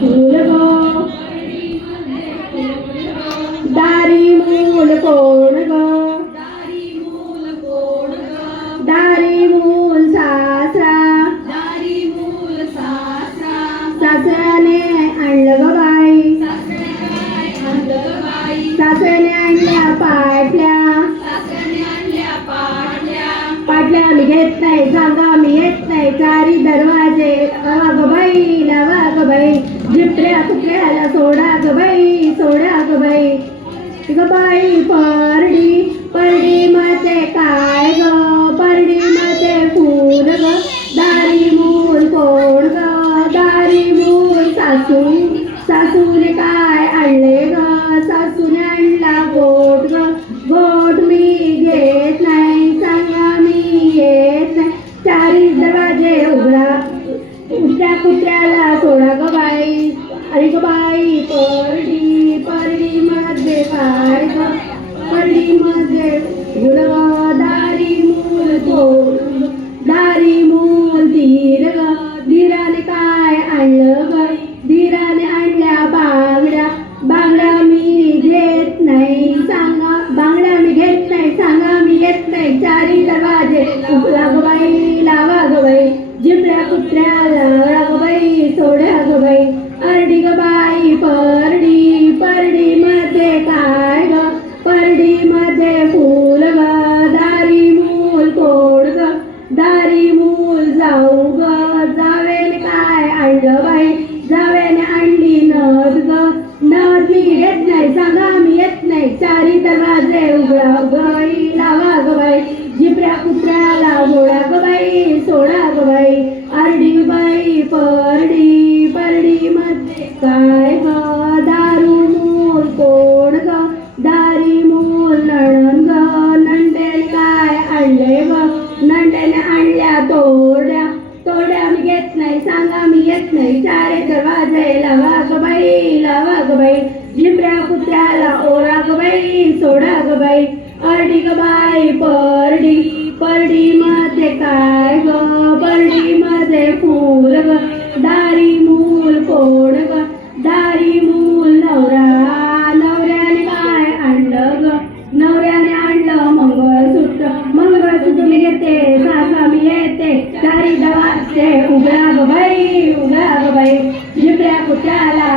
फूल दारी मूल कोण ग? दारी मूल सासरा. सासऱ्याने आणलं ग बाई. सासऱ्याने आणल्या पाटल्या. पाटल्या आम्ही घेत नाही सांगा आम्ही येत नाही. चारी दरवाजे लावा ग बाई लावा. सोडा ग बाई सोडा ग बाई. ग बाई परडी परडी मते काय ग? परडी मते फूल ग. दारी मूल कोण ग? दारी मूल सासू. सासूने काय आणले ग? सासूने आणला गोट ग. गोट मी घेत नाही सांगा मी येत नाही. चारी दरवाजे उघडा. उठ्या कुत्र्याला सोडा ग बाई. अरे ग बाई परडी परडी मध्ये काय परडी मध्ये गुलाब मध्ये फूल ग दारी मूल कोड ग दारी मूल जाऊ ग जावेन काय आणलं बाई जावेने आणली नद ग नद मी येत नाही सांगा मी येत नाही. चारी दरवाजे उघडा गई लावा ग बाई जिपऱ्या कुत्र्याला गोळा ग नंडेने आणल्या तोड्या तोड्या मी घेत नाही. सांगा मी येत नाही. चारे दरवाजे लावा ग बाई लावा ग बाई. जिबऱ्या कुत्र्याला ओरा ग बाई सोडा ग बाई. अर्डी ग बाई परडी चारी दवाचे उघडा ग बाई उघडा